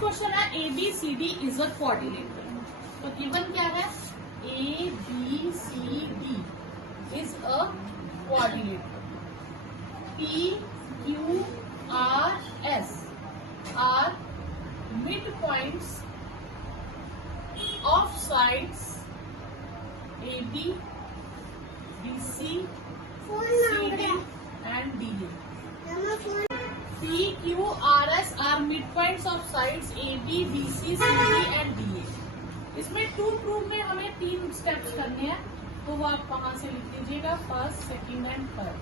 Next question है ABCD is a quadrilateral. तो given क्या है, ABCD is a quadrilateral. PQRS are mid points of sides AB, BC, CD and DA. PQRS are midpoints of sides AB, BC, CD and DA. इसमें to proof में हमें 3 steps करने हैं, तो वो आप वहां से लिख लीजिएगा, first, second and third.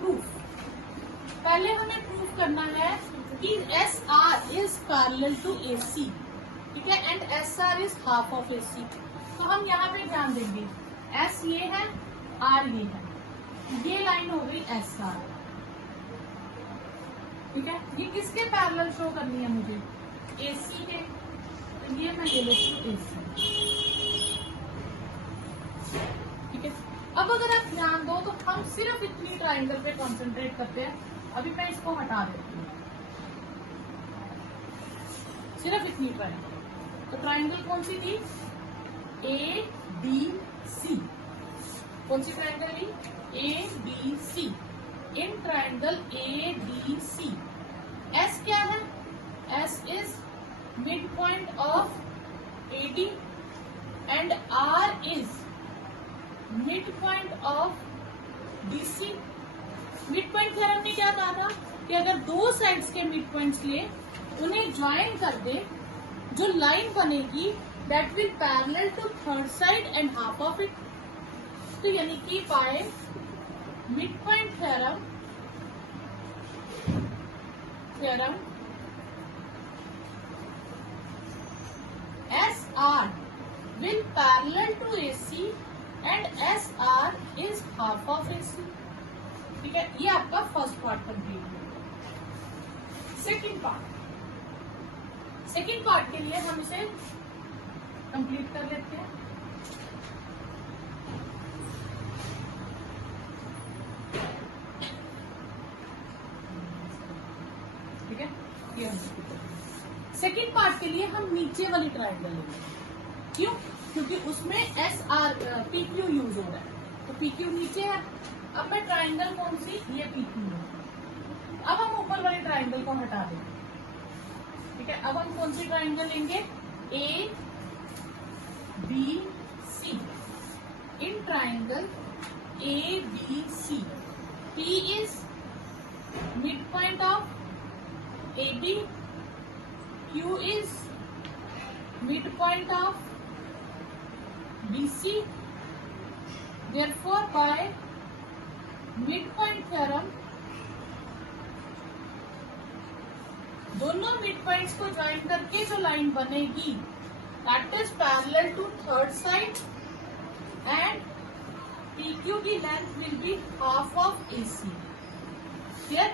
Proof पहले हमें प्रूफ करना है कि SR is parallel to AC, ठीक है, and SR is half of AC। तो हम यहाँ पे ध्यान देंगे, S ये है, R ये है, ये लाइन हो गई SR, ठीक है। ये किसके पैरेलल शो करनी है मुझे, AC के, तो ये मैं ले लेती हूँ AC, ठीक है। अब अगर आप ध्यान दो तो हम सिर्फ इतनी ट्राइंगल पे कंसंट्रेट करते हैं। अभी मैं इसको हटा देती हूँ, सिर्फ इतनी ट्राइंगल। तो ट्राइंगल कौन सी थी, ABC। कौन सी ट्राइंगल ली, ABC। In triangle ABC S क्या है, S is mid point of AD and R is mid point of BC। Mid point theorem ने क्या कहा था कि अगर दो साइड्स के मिड पॉइंट्स ले, उन्हें ज्वाइन कर दे, जो लाइन बनेगी that will parallel to third side and half of it. तो यानी कि by mid point theorem SR will parallel to AC and SR is half of AC, ठीक है। ये आपका फर्स्ट पार्ट कंप्लीट हो। सेकेंड पार्ट के लिए हम इसे कंप्लीट कर लेते हैं। ठीक है, ये सेकेंड पार्ट के लिए हम नीचे वाली ट्राइंगल लेंगे। क्यों, क्योंकि उसमें SR PQ यूज हो रहा है, तो PQ नीचे है। अब मैं ट्राइंगल कौन सी, ये PQ है। अब हम ऊपर वाली ट्राइंगल को हटा देंगे, ठीक है। अब हम कौन सी ट्राइंगल लेंगे, ABC। In triangle ABC P is mid point of AB, Q is midpoint of BC. Therefore, by midpoint theorem, दोनों मिड पॉइंट्स को ज्वाइन करके जो लाइन बनेगी that is parallel to third side and PQ की length will be half of AC। Clear,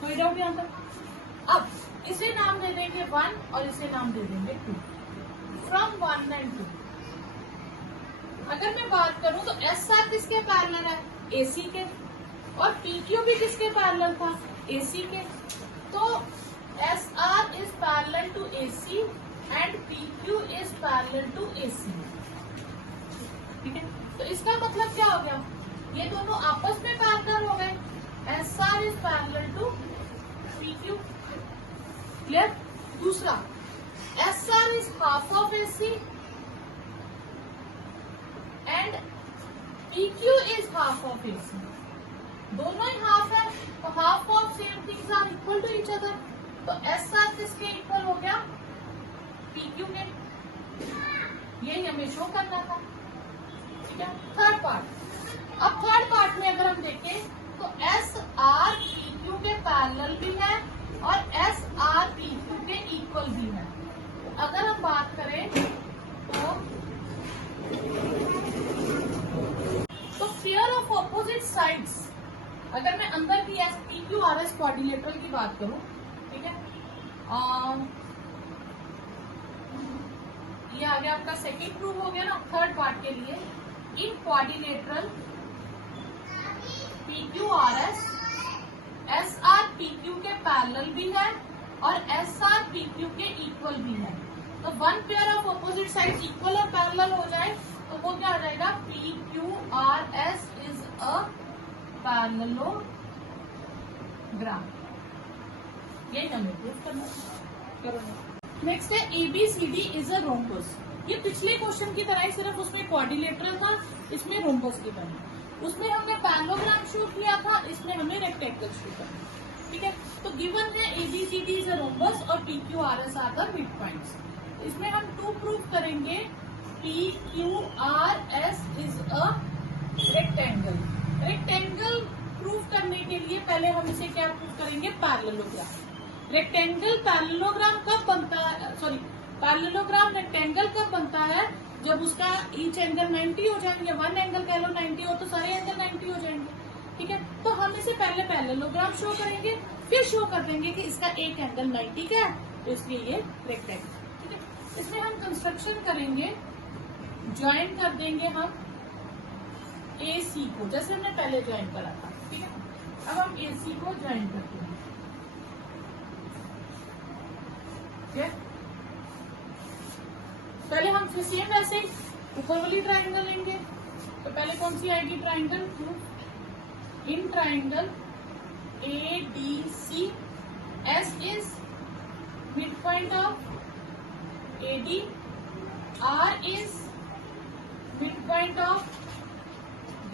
कोई doubt यहाँ तक? अब इसे नाम दे देंगे 1 और इसे नाम दे देंगे 2। फ्रॉम 1 एंड 2 अगर मैं बात करूं तो SR किसके पैरेलल है, AC के, और PQ भी किसके पैरेलल था, AC के। तो SR is parallel to AC and PQ is parallel to AC, ठीक है। तो इसका मतलब क्या हो गया, ये दोनों आपस में पैरेलल हो गए। SR is parallel to PQ, clear. दूसरा, SR is half of AC and PQ is half of AC। दोनों ही हाफ है, तो half of same things are equal to each other. तो SR किसके इक्वल हो गया, PQ के। यही हमें शो करना था, ठीक है। थर्ड पार्ट, अब थर्ड पार्ट में अगर हम देखें तो SR PQ के पैरेलल भी है और SR PQ के इक्वल भी है। अगर हम बात करें तो पेयर ऑफ ऑपोजिट साइड्स, अगर मैं अंदर की PQRS क्वाड्रिलेटरल की बात करूं, ठीक है, ये आ गया आपका सेकेंड प्रूफ हो गया ना। थर्ड पार्ट के लिए इन क्वाड्रिलेटरल PQRS SR PQ के पैरेलल भी है और एस आर पी क्यू के इक्वल भी है। तो one pair of opposite side equal और पैरेलल हो जाए तो वो क्या हो जाएगा, P Q R S is a parallelogram. यही हमें प्रूफ करना है। नेक्स्ट है ABCD इज अ रोम्बस। ये पिछले क्वेश्चन की तरह ही, सिर्फ उसमें क्वाड्रिलेटरल था, इसमें रोम्बस की तरह। उसमें हमने पैरेललोग्राम शो किया था, इसमें हमने रेक्टेंगल शो करना। ठीक है, तो गिवन है ABCD इज अ रोम्बस और PQRS are the mid points. इसमें हम 2 प्रूफ करेंगे, PQRS is a rectangle. Rectangle proof करने के लिए पहले हम इसे क्या प्रूफ करेंगे, पैरेललोग्राम। रेक्टेंगल पैरेललोग्राम कब बनता है, सॉरी पैरेललोग्राम रेक्टेंगल कब बनता है, जब उसका ईच एंगल 90 हो जाएंगे। वन एंगल कह लो 90 हो तो सारे एंगल 90 हो जाएंगे। ठीक है, तो हम इसे पहले पैरेललोग्राम शो करेंगे, फिर शो कर देंगे कि इसका एक एंगल 90 का है, तो इसलिए ये रेक्टेंगल। ठीक है, इसमें हम कंस्ट्रक्शन करेंगे, ज्वाइन कर देंगे हम AC को, जैसे हमने पहले ज्वाइन करा था। ठीक है, अब हम AC को ज्वाइन करते हैं। पहले हम फिर सेम वैसे ऊपर वाली ट्राइंगल लेंगे। तो पहले कौन सी आएगी triangle, in triangle ADC, S is mid point of AD, R is mid point of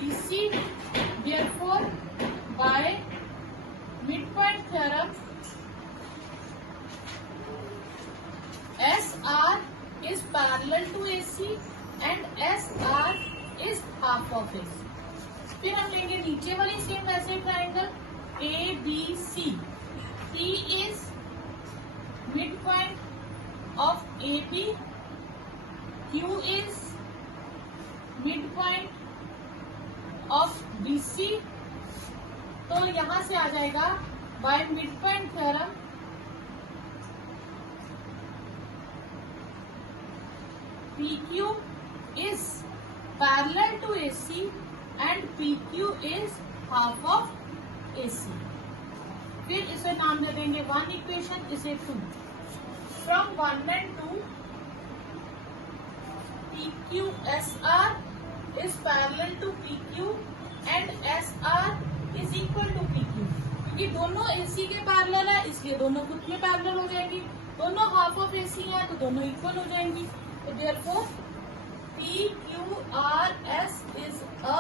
DC, therefore by midpoint theorem SR is parallel to AC and SR is half of AC। फिर हम लेंगे नीचे वाली same वैसे triangle ABC, P is midpoint of AB, Q is midpoint of BC। तो यहां से आ जाएगा by mid point theorem PQ is parallel to AC and PQ is half of AC। फिर इसे नाम दे देंगे 1 इक्वेशन, इसे 2। From 1 and 2 PQSR is parallel to PQ and SR is equal to PQ। क्योंकि दोनों AC के पैरेलल है, इसलिए दोनों खुद में पैरेलल हो जाएंगी। दोनों हाफ ऑफ AC है तो दोनों इक्वल हो जाएंगी। तो therefore PQRS is a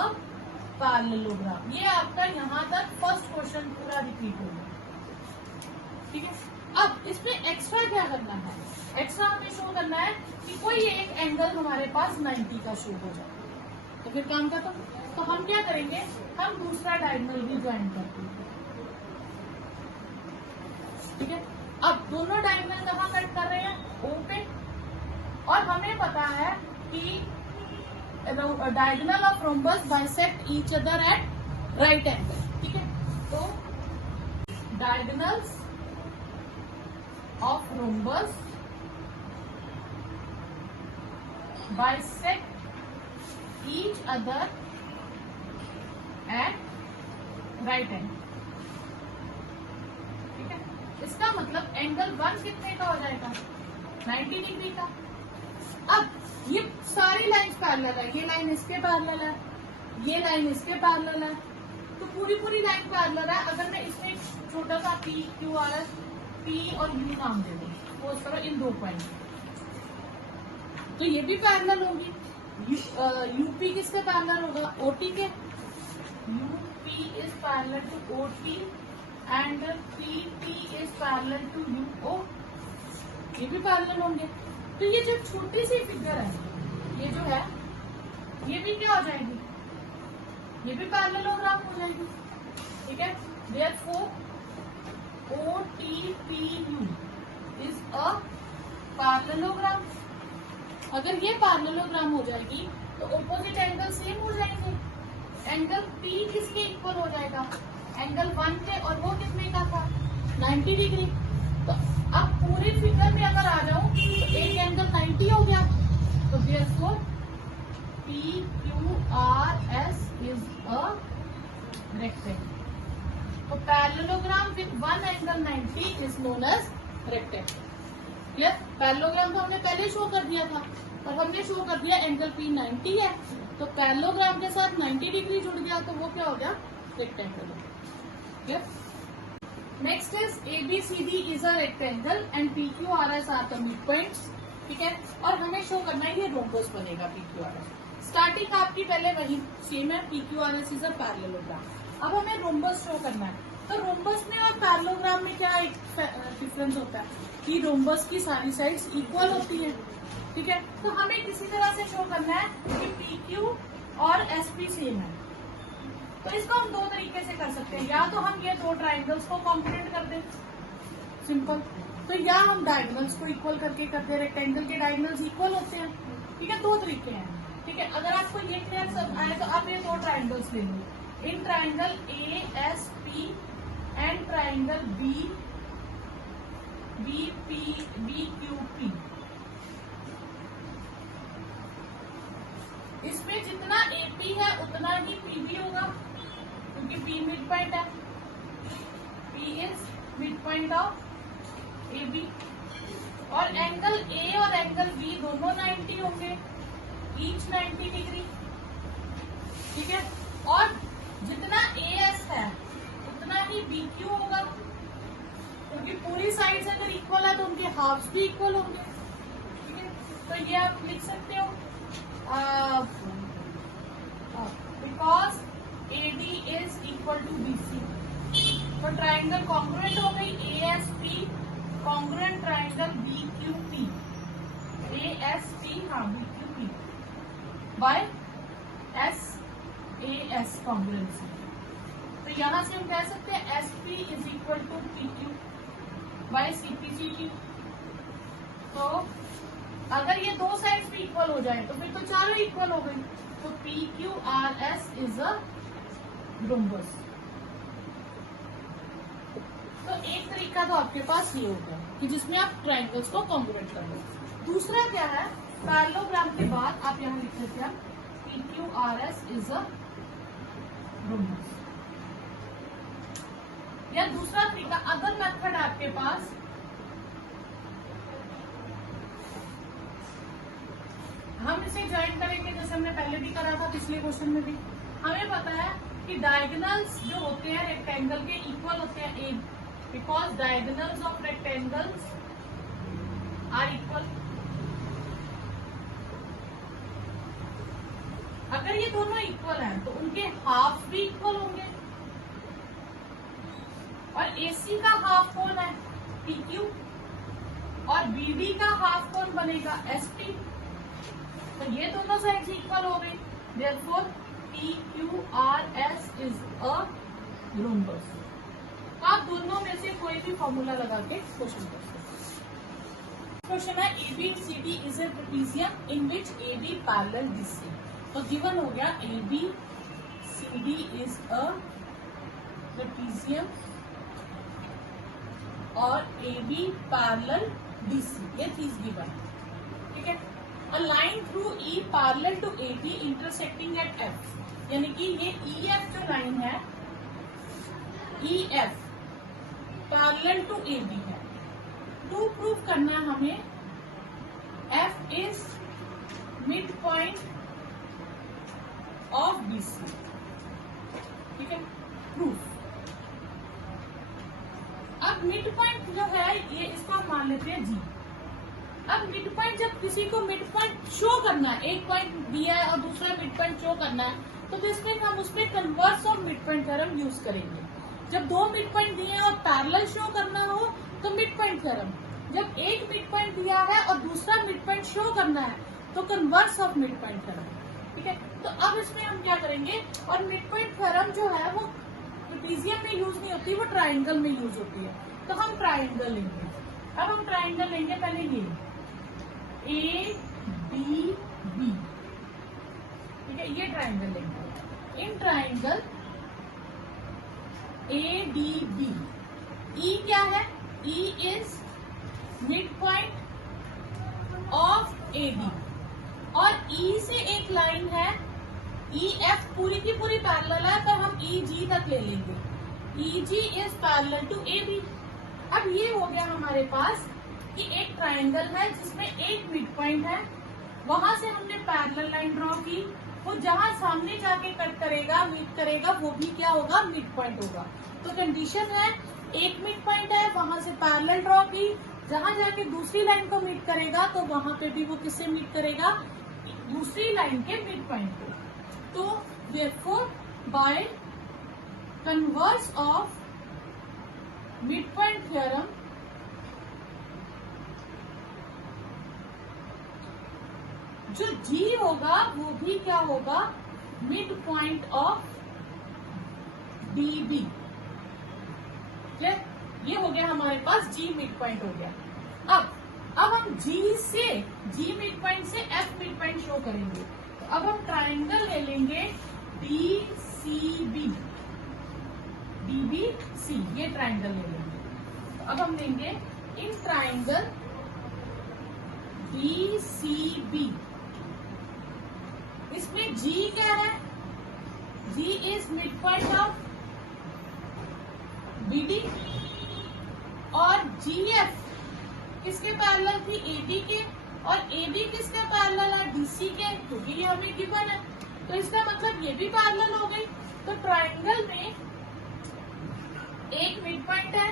parallelogram. ये आपका यहाँ तक फर्स्ट क्वेश्चन पूरा रिपीट हो गया। ठीक है, अब इसमें एक्स्ट्रा क्या करना है, एक्स्ट्रा हमें शो करना है कि कोई एक एंगल हमारे पास 90 का शो हो जाए। तो फिर काम करता तो हम क्या करेंगे, हम दूसरा डायगोनल भी ज्वाइन करते हैं। ठीक है, अब दोनों डायगोनल कहाँ कट कर रहे हैं, O पे, और हमें पता है कि diagonal of rhombus bisect each other at right angle. ठीक है, तो diagonals of rhombus bisect each other at right angle। ठीक है, इसका मतलब एंगल 1 कितने का हो जाएगा, 90 डिग्री का। अब ये सारी लाइंस पैरेलल है, ये लाइन इसके पैरेलल है, ये लाइन इसके पैरेलल है, तो पूरी लाइन पैरेलल है। अगर मैं इसमें छोटा सा PQRS, P और U नाम दे दूं, सपोज करो इन 2 पॉइंट, तो ये भी पैरेलल होगी। यूपी किसके पैरेलल होगा, OT के। UP is parallel to OT and PP is parallel to UO, ये भी पैरेलल होंगे। तो ये जो छोटी सी फिगर है, ये जो है, ये भी क्या हो जाएगी, ये भी पैरेललोग्राम हो जाएगी। ठीक है, therefore OTPU is a parallelogram. अगर ये पैरेललोग्राम हो जाएगी तो ऑपोजिट एंगल सेम हो जाएंगे। एंगल P किसके इक्वल हो जाएगा, एंगल 1 के, और वो कितने का था, 90 डिग्री। तो अब पूरी फिगर में अगर आ जाऊं तो एक एंगल 90 हो गया। तो therefore PQRS is a rectangle। तो parallelogram with one angle 90 is known as rectangle. Clear? Parallelogram तो हमने पहले शो कर दिया था, और हमने शो कर दिया एंगल P 90 है, तो पैरेललोग्राम के साथ 90 डिग्री जुड़ गया, तो वो क्या हो गया? Rectangle. Clear? Next is ABCD is a rectangle and PQRS are the mid points. ठीक है, और हमें शो करना है ये रोम्बस बनेगा PQRS। स्टार्टिंग आपकी पहले वही सेम है, PQRS इज अ पैरेललोग्राम। अब हमें रोम्बस शो करना है, तो रोम्बस में और पैरेललोग्राम में क्या एक डिफरेंस होता है कि रोम्बस की सारी साइड्स इक्वल होती है। ठीक है, तो हमें किसी तरह से शो करना है कि PQ और SP सेम है। तो इसको हम दो तरीके से कर सकते हैं, या तो हम ये दो ट्राइंगल्स को कॉम्बिनेट कर दें, सिंपल, तो या हम डायगोनल्स को इक्वल करके करते हैं। रेक्टेंगल के डायगोनल्स इक्वल होते हैं। ठीक है, दो तरीके हैं। ठीक है, अगर आपको ये क्लियर आए तो आप ये दो ट्राइंगल्स ले लो, in triangle ASP and triangle BQP। इसमें जितना AP है उतना ही PB होगा, क्योंकि P मिड पॉइंट है। P is mid point of AB, और एंगल A और एंगल B दोनों 90 होंगे, ईच 90 डिग्री। ठीक है, और जितना AS है उतना ही BQ होगा, क्योंकि पूरी साइड्स अगर इक्वल है तो उनके हाफ्स भी इक्वल होंगे। ठीक है, तो ये आप लिख सकते हो because AD is equal to BC। तो ट्राइंगल कॉन्ग्रुएंट हो गई ASP congruent triangle BQP, ASP हाँ BQP बाय SAS कॉन्ग्रुएंसी। तो यहाँ से हम कह सकते हैं SP is equal to PQ by CPCQ। तो अगर ये दो साइड्स भी इक्वल हो जाए तो फिर तो चारों इक्वल हो गई, तो PQRS इज अ रोम्बस। तो एक तरीका तो आपके पास ये होगा कि जिसमें आप ट्राइंगल्स को कॉन्ग्रुएंट कर लो। दूसरा क्या है, पैरेललोग्राम के बाद आप यहाँ लिख सकते हैं PQRS इज अ रोम्बस। या दूसरा तरीका, अदर मेथड आपके पास हम इसे ज्वाइन करेंगे, जैसे हमने पहले भी करा था पिछले क्वेश्चन में भी। हमें पता है कि डायगोनल्स जो होते हैं रेक्टेंगल के इक्वल होते हैं A, because diagonals of rectangles are equal. अगर ये दोनों इक्वल हैं तो उनके हाफ भी इक्वल होंगे, और AC का हाफ कौन है? PQ, और BD का हाफ कौन बनेगा? SP। तो ये दोनों साइड्स इक्वल हो गई, therefore PQRS is a rhombus. आप दोनों में से कोई भी फॉर्मूला लगा के क्वेश्चन कर सकते। क्वेश्चन है ABCD is a trapezium in which AB parallel BC। तो गिवन हो गया ABCD इज अ ट्रेपेजियम और AB पैरेलल BC, ये चीज गिवन। ठीक है, a line through E parallel to AB intersecting at F, यानी कि ये EF जो लाइन है, EF parallel to AB है। टू प्रूव करना हमें F is mid point of BC। ठीक है, प्रूफ। अब मिड पॉइंट जो है ये इसको हम मान लेते हैं G। अब मिड पॉइंट, जब किसी को मिड पॉइंट शो करना है, एक पॉइंट दिया है और दूसरा मिड पॉइंट शो करना है, तो इसमें हम उसमें converse of mid point theorem use करेंगे। जब दो मिड पॉइंट दिए हैं और पैरेलल शो करना हो तो मिड पॉइंट थ्योरम। जब एक मिड पॉइंट दिया है और दूसरा मिड पॉइंट शो करना है तो converse of mid point theorem. ठीक है, तो अब इसमें हम क्या करेंगे, और मिड पॉइंट थ्योरम जो है वो ट्रेपेजियम में यूज नहीं होती, वो ट्राइंगल में यूज होती है। तो हम ट्राइंगल लेंगे। अब हम ट्राइंगल लेंगे, पहले ये ADB। ठीक है, ये ट्राइंगल लेंगे। इन ट्राइंगल ADB, E क्या है? E is mid point of AB, और E से एक लाइन है EF, पूरी की पूरी पैरेलल है, तो हम EG तक ले लेंगे। EG is parallel to AB। अब ये हो गया हमारे पास कि एक ट्राइंगल है जिसमें एक मिड पॉइंट है, वहां से हमने पैरेलल लाइन ड्रॉ की, वो जहां सामने जाके कट करेगा, मीट करेगा, वो भी क्या होगा, मिड पॉइंट होगा। तो कंडीशन है एक मिड पॉइंट है, वहां से पैरेलल ड्रॉ की, जहां जाके दूसरी लाइन को मीट करेगा तो वहां पे भी वो किससे मीट करेगा, दूसरी लाइन के मिड पॉइंट को। तो therefore by converse of mid point theorem जो G होगा वो भी क्या होगा, मिड पॉइंट ऑफ DB। ये हो गया हमारे पास G मिड पॉइंट हो गया। अब हम G मिड पॉइंट से F मिड पॉइंट शो करेंगे। तो अब हम ट्राइंगल ले लेंगे DCB, DBC, ये ट्राइंगल ले लेंगे। तो अब हम लेंगे इन ट्राइंगल DCB, इसमें G क्या है, G is mid point of BD और GF किसके पैरेलल थी, AB के, और AB किसके पैरेलल है, DC के, क्योंकि ये हमें गिवन है। तो इसका मतलब ये भी पैरेलल हो गई। तो ट्राइंगल में एक मिड पॉइंट है,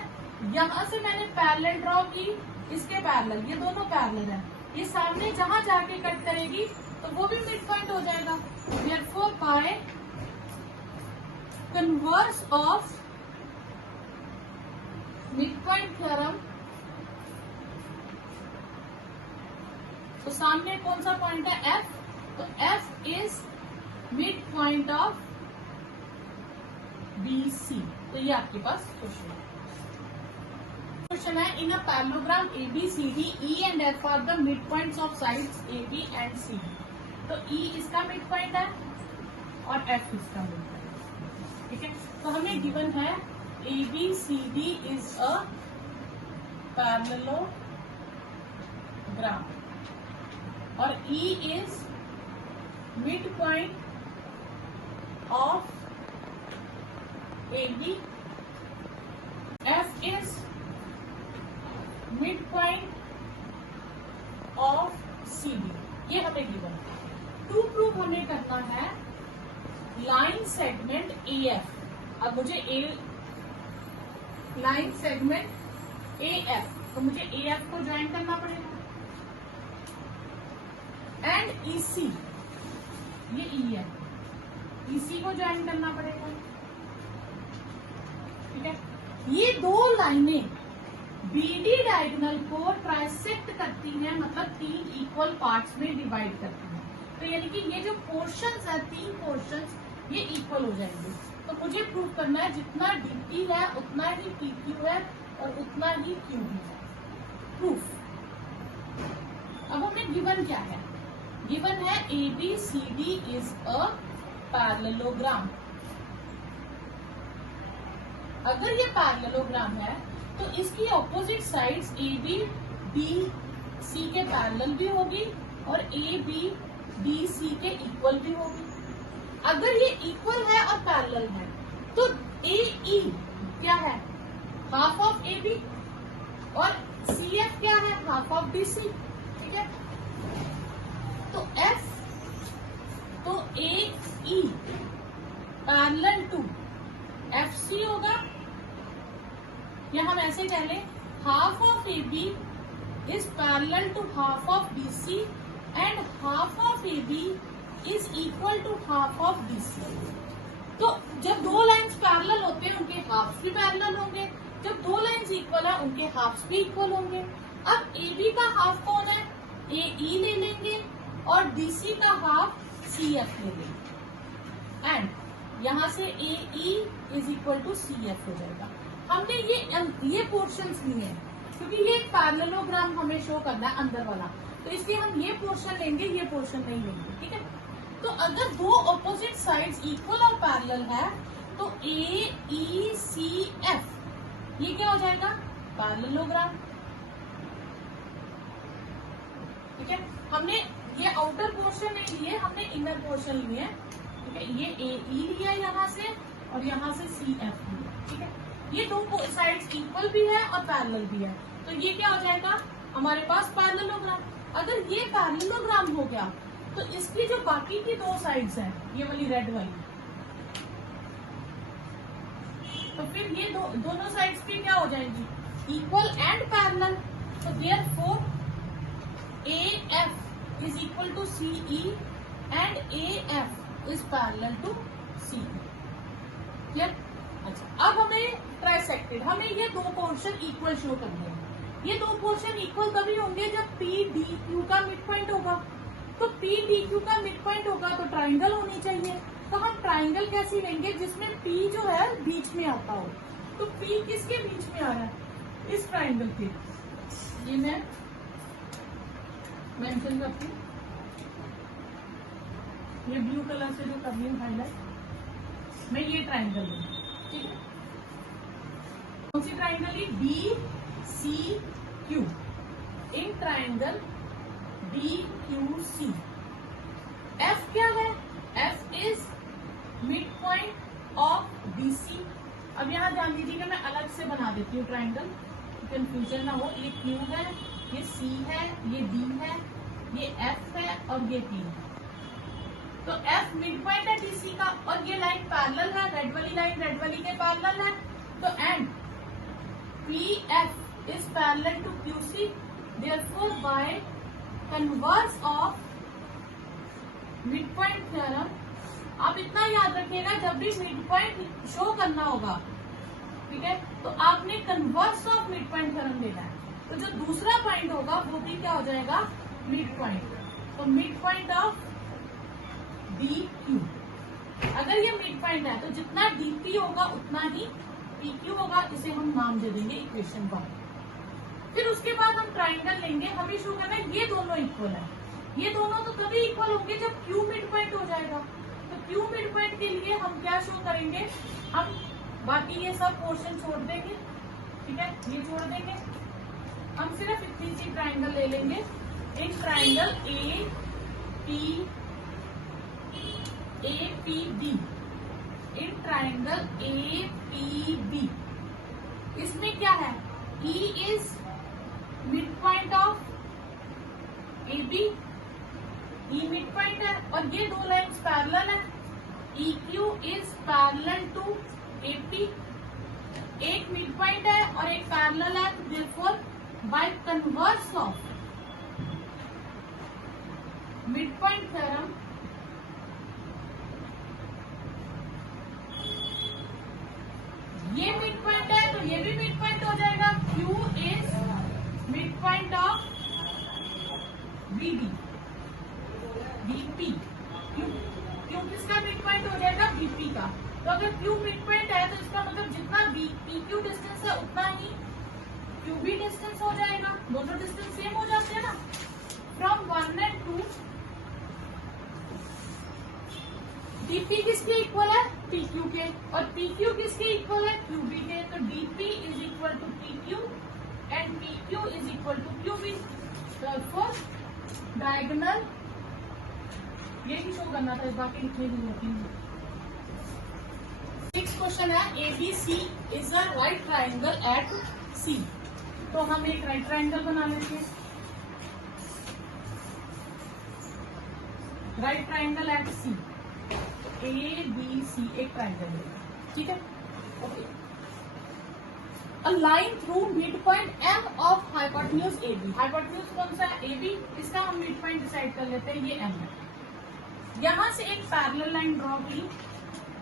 यहां से मैंने पैरेलल ड्रॉ की, इसके पैरेलल, ये दोनों पैरेलल है, ये सामने जहां जाके कट करेगी तो वो भी मिड पॉइंट हो जाएगा। Therefore by converse of mid point theorem, तो सामने कौन सा पॉइंट है, F, तो F is mid point of BC। तो ये आपके पास क्वेश्चन है। क्वेश्चन है in a parallelogram ABCD, E and F are the mid points of sides AB and CD। तो E इसका मिड पॉइंट है और F इसका मिड पॉइंट है, ठीक है। तो हमें गिवन है ABCD इज अ पैरेललोग्राम और E is mid point of AB, F is mid point of CD, ये हमें गिवन है। टू प्रूव हमें करना है लाइन सेगमेंट AF। अब मुझे लाइन सेगमेंट AF, तो मुझे AF को ज्वाइन करना पड़ेगा, एंड EC, ये E है, EC को ज्वाइन करना पड़ेगा, ठीक है। ये दो लाइनें BD डायगोनल को ट्राइसेक्ट करती हैं, मतलब 3 इक्वल पार्ट्स में डिवाइड करती हैं। तो यानी कि ये जो पोर्शंस है, 3 पोर्शंस, ये इक्वल हो जाएंगे। तो मुझे प्रूव करना है जितना DP है उतना ही PQ है और उतना ही QB है। प्रूफ। अब हमें गिवन क्या है, गिवन है ABCD इज अ पैरेललोग्राम। अगर ये पैरेललोग्राम है तो इसकी ऑपोजिट साइड्स AB BC के पैरेलल भी होगी और AB BC के इक्वल भी होगी। अगर ये इक्वल है और पैरेलल है तो AE क्या है, हाफ ऑफ AB, और CF क्या है, हाफ ऑफ BC, ठीक है। तो F, तो AE पैरेलल टू FC होगा, या हम ऐसे कह लें half of AB is parallel to half of BC and half of AB is equal to half of BC। तो जब दो लाइंस पैरेलल होते हैं उनके हाफ भी पैरेलल होंगे, जब दो लाइंस इक्वल है उनके हाफ भी इक्वल होंगे। अब AB का हाफ कौन है, AE ले लेंगे और BC का हाफ CF ले लेंगे, एंड यहां से AE is equal to CF हो जाएगा। हमने ये पोर्शंस लिए हैं क्योंकि ये एक पैरेललोग्राम हमें शो करना है अंदर वाला, तो इसलिए हम ये पोर्शन लेंगे, ये पोर्शन नहीं लेंगे, ठीक है। तो अगर दो ऑपोजिट साइड्स इक्वल और पैरेलल है तो AECF ये क्या हो जाएगा, पैरेललोग्राम, ठीक है। हमने ये आउटर पोर्शन नहीं लिए, हमने इनर पोर्शन लिए, ठीक है। ये AE लिया यहाँ से और यहाँ से CF लिया, ठीक है। ये दो साइड्स इक्वल भी है और पैरेलल भी है, तो ये क्या हो जाएगा हमारे पास पैरेललोग्राम। अगर ये पैरेललोग्राम हो गया तो इसकी जो बाकी की दो साइड्स हैं, ये वाली रेड वाली, तो फिर ये दोनों साइड्स की क्या हो जाएंगी इक्वल एंड पैरेलल। तो therefore AF is equal to CE and AF is parallel to CE। Clear? अच्छा, अब हमें ट्राइसेक्टेड, हमें ये दो पोर्शन इक्वल शो करने हैं। ये दो पोर्शन इक्वल तभी होंगे जब PDQ का मिड पॉइंट होगा। तो PDQ का मिड पॉइंट होगा तो ट्राइंगल होनी चाहिए। तो हम ट्राइंगल कैसी लेंगे जिसमें P जो है बीच में आता हो। तो P किसके बीच में आ रहा है, इस ट्राइंगल के। ये मैं मेंशन करती हूँ, ये ब्लू कलर से जो कर रही हूँ हाईलाइट, मैं ये ट्राइंगल लूंगी। ठीक है, कौन सी ट्राइंगल है, DCQ। In triangle DQC F क्या है, F is mid point of BC। अब यहाँ ध्यान दीजिएगा, मैं अलग से बना देती हूँ ट्राइंगल, कंफ्यूजन ना हो। ये Q है, ये C है, ये D है, ये F है और ये P है। तो F मिड पॉइंट है DC का और ये लाइन पैरेलल है, रेड वाली लाइन रेड वाली के पैरेलल है। तो and PF is parallel to QC, therefore by converse of mid point theorem. आप इतना याद रखिएगा, जब भी मिड पॉइंट शो करना होगा, ठीक है, तो आपने converse of mid point theorem लेना है। तो जो दूसरा पॉइंट होगा वो भी क्या हो जाएगा, मिड पॉइंट। तो मिड पॉइंट ऑफ DQ, अगर ये मिड पॉइंट है तो जितना DP होगा उतना ही PQ होगा। इसे हम नाम दे देंगे इक्वेशन 1। फिर उसके बाद हम ट्राइंगल लेंगे, हमें शो करना है ये दोनों इक्वल है। ये दोनों तो तभी इक्वल होंगे जब Q मिड पॉइंट हो जाएगा। तो Q मिड पॉइंट के लिए हम क्या शो करेंगे, हम बाकी ये सब पोर्शन छोड़ देंगे। ठीक है, ये छोड़ देंगे, हम सिर्फ इतनी सी ट्राइंगल ले लेंगे। एक triangle APB, in triangle APB, इसमें क्या है, E is mid point of AB, E mid point है और ये दो लाइन्स पैरेलल है। EQ is parallel to AP, एक मिड पॉइंट है और एक पैरेलल है, therefore by converse of mid point theorem ये मिड पॉइंट है तो ये भी मिड पॉइंट हो जाएगा। Q is mid point of BD, BP, Q किसका मिड पॉइंट हो जाएगा, BP का। तो अगर Q मिड पॉइंट है तो इसका मतलब जितना PQ डिस्टेंस है उतना ही QB डिस्टेंस हो जाएगा। दोनों डिस्टेंस सेम हो जाते हैं ना। फ्रॉम 1 and 2 DP किसके इक्वल है, PQ के, और PQ किसके इक्वल है, QB के। तो DP is equal to PQ and PQ is equal to QB। तो डायगोनल यही शो करना था, बाकी लिखने की जरूरत नहीं। नेक्स्ट क्वेश्चन है, ABC is a right triangle at C। तो हम एक राइट ट्राइंगल बना लेते हैं। Right triangle at C, ABC एक ट्राइंगल है, ठीक है। Okay, a line through mid point M of hypotenuse AB। Hypotenuse कौन सा है, AB, इसका हम मिड पॉइंट डिसाइड कर लेते हैं, ये M है। यहां से एक पैरेलल लाइन ड्रॉ की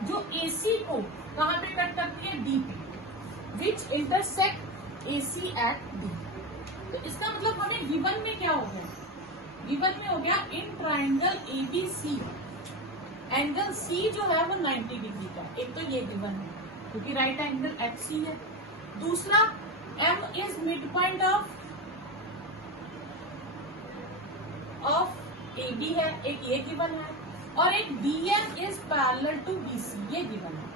जो AC को कहां पे कट करती है, D पे, which intersect AC at D। तो इसका मतलब हमें गिवन में क्या हो गया, गिवन में हो गया इन ट्राइंगल ABC एंगल C जो है वो 90 डिग्री का। एक तो ये गिवन है क्योंकि राइट एंगल एट C है। दूसरा, M is mid point of AB है, एक ये गिवन है, और एक BM is parallel to BC, ये गिवन है।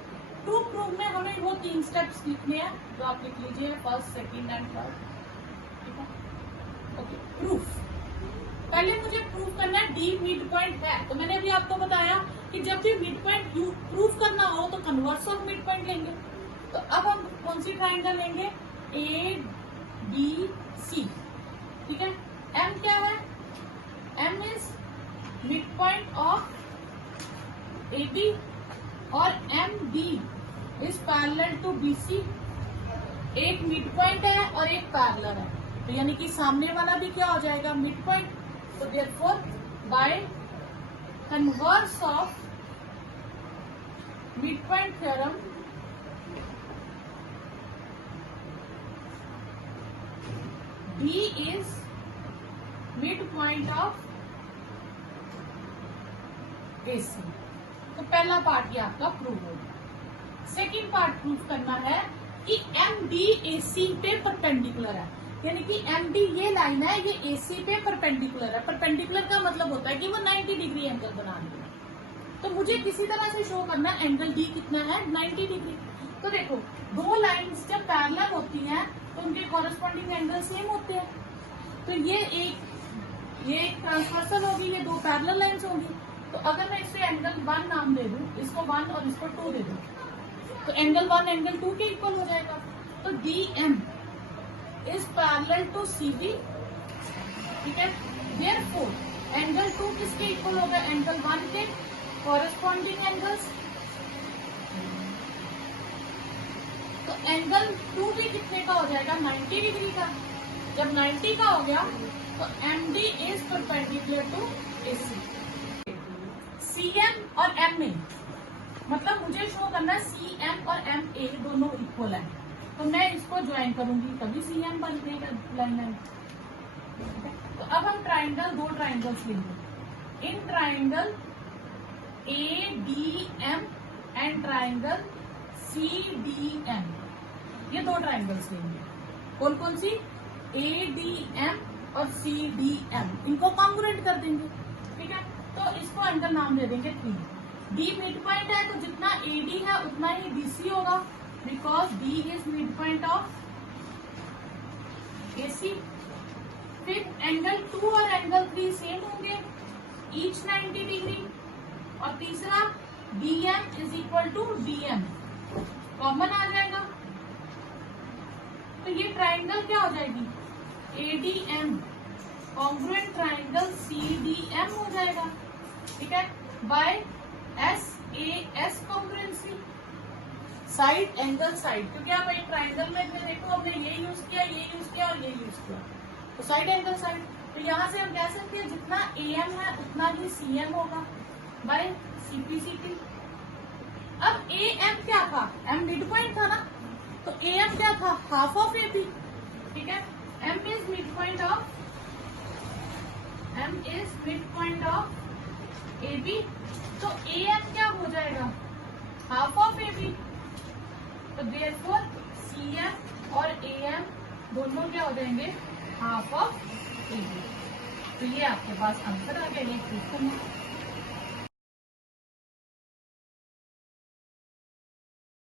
टू प्रूव में हमें वो 3 स्टेप्स लिखने हैं, तो आप लिख लीजिए फर्स्ट, सेकंड एंड थर्ड। ठीक है, ओके। प्रूफ, पहले मुझे प्रूफ करना है D मिड पॉइंट है। तो मैंने अभी आपको बताया कि जब भी मिड पॉइंट प्रूफ करना हो तो कन्वर्स ऑफ मिड पॉइंट लेंगे। तो अब हम कौन सी ट्राइंगल लेंगे, ए बी सी, ठीक है। एम क्या है, M is mid point of A B और M D is parallel to B C. एक मिड पॉइंट है और एक पैरेलल है, तो यानी कि सामने वाला भी क्या हो जाएगा, मिड पॉइंट। तो therefore by converse of mid point theorem D is mid point of AC। तो पहला पार्ट ये आपका प्रूव हो गया। सेकेंड पार्ट प्रूव करना है कि MD AC पे परपेंडिकुलर है, यानी कि MD ये लाइन है, ये AC पे परपेंडिकुलर है। परपेंडिकुलर का मतलब होता है कि वो 90 डिग्री एंगल बना रही है। तो मुझे किसी तरह से शो करना एंगल D कितना है, 90 डिग्री। तो देखो, दो लाइंस जब पैरेलल होती हैं तो उनके कॉरेस्पॉन्डिंग एंगल सेम होते हैं। तो ये एक ट्रांसवर्सल होगी, ये दो पैरेलल लाइंस होंगी। तो अगर मैं इसे एंगल 1 नाम दे दूं, इसको 1 और इसको 2 दे दूं, तो एंगल 1 एंगल 2 के इक्वल हो जाएगा। तो DM is parallel to CB, ठीक है। देयरफॉर एंगल 2 किसके इक्वल होगा, एंगल 1 के कॉरेस्पॉन्डिंग एंगल्स। तो एंगल 2 भी कितने का हो जाएगा, 90 डिग्री का। जब 90 का हो गया तो MD is perpendicular to AC। CM और MA, मतलब मुझे शो करना है CM और MA दोनों इक्वल है, तो मैं इसको ज्वाइन करूंगी तभी CM बन जाएगा लाइन। तो अब हम ट्राइंगल, दो ट्राइंगल्स लेंगे, in triangle ADM and triangle CDM, ये दो ट्राइंगल्स लेंगे। कौन कौन सी, ADM और CDM, इनको कॉन्ग्रुएंट कर देंगे, ठीक है। तो इसको एंगल नाम दे देंगे 3। D मिड पॉइंट है, तो जितना AD है उतना ही BC होगा, because D is mid point of AC। फिर एंगल 2 और एंगल 3 सेम होंगे, ईच 90 डिग्री। और तीसरा DM is equal to DM, common आ जाएगा। तो ये ट्राइंगल क्या हो जाएगी, ADM कॉन्ग्रुएंट ट्राइंगल CDM हो जाएगा, ठीक है, by SAS congruency, side angle side. क्योंकि आप एक ट्राइंगल में देखो, हमने ये यूज किया, ये यूज किया और ये यूज किया, तो साइड एंगल साइड। तो यहाँ से हम कह सकते हैं जितना AM है उतना ही CM होगा बाय CPCT। अब AM क्या था, M मिड पॉइंट था ना, तो AM क्या था, हाफ ऑफ AB, ठीक है। M is mid point of AB, तो AM क्या हो जाएगा, हाफ ऑफ AB। तो देयरफॉर CM और AM दोनों क्या हो जाएंगे, हाफ ऑफ AB। तो ये आपके पास आंसर आ गया, ये प्रूफ करना।